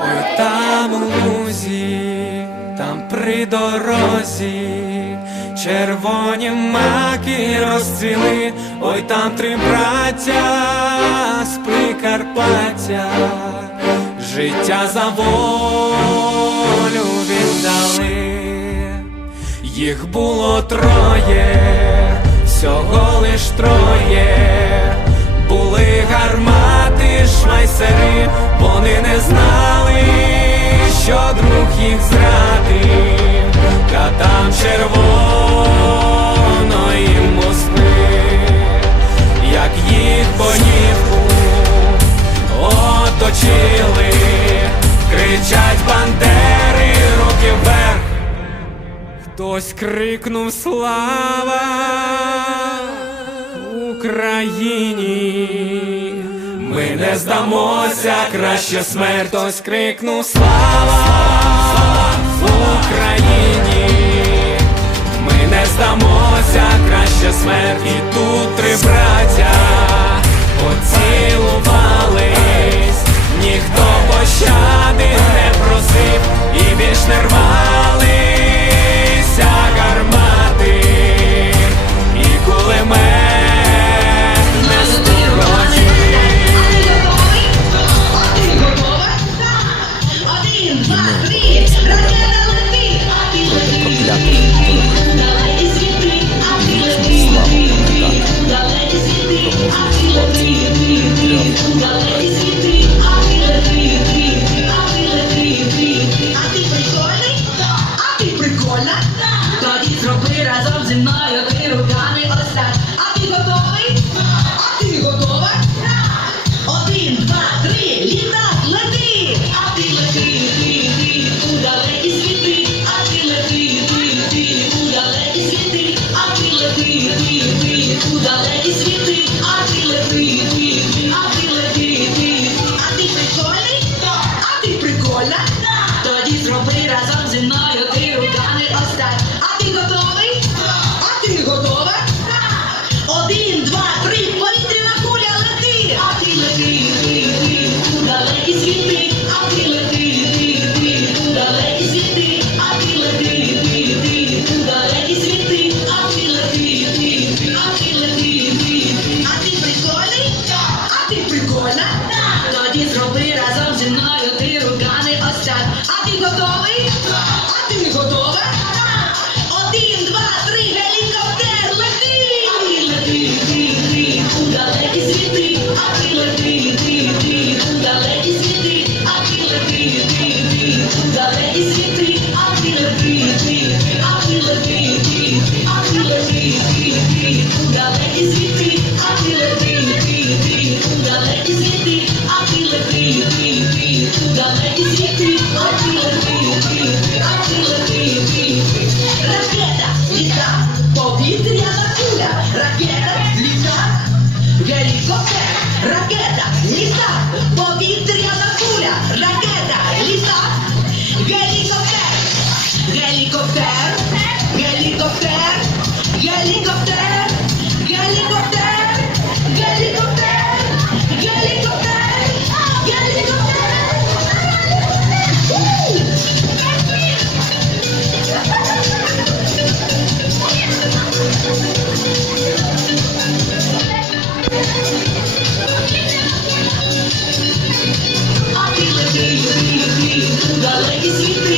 Ой, там у лузі, там при дорозі, червоні маки розцвіли, ой там три браття з Прикарпаття, життя за волю віддали, їх було троє, всього лиш троє, були гармати шмайсе. Хтось крикнув слава Україні, ми не здамося, краще смерть. Хтось крикнув слава Україні, ми не здамося, краще смерть. І тут три браття поцілували. I'm in love. The legacy.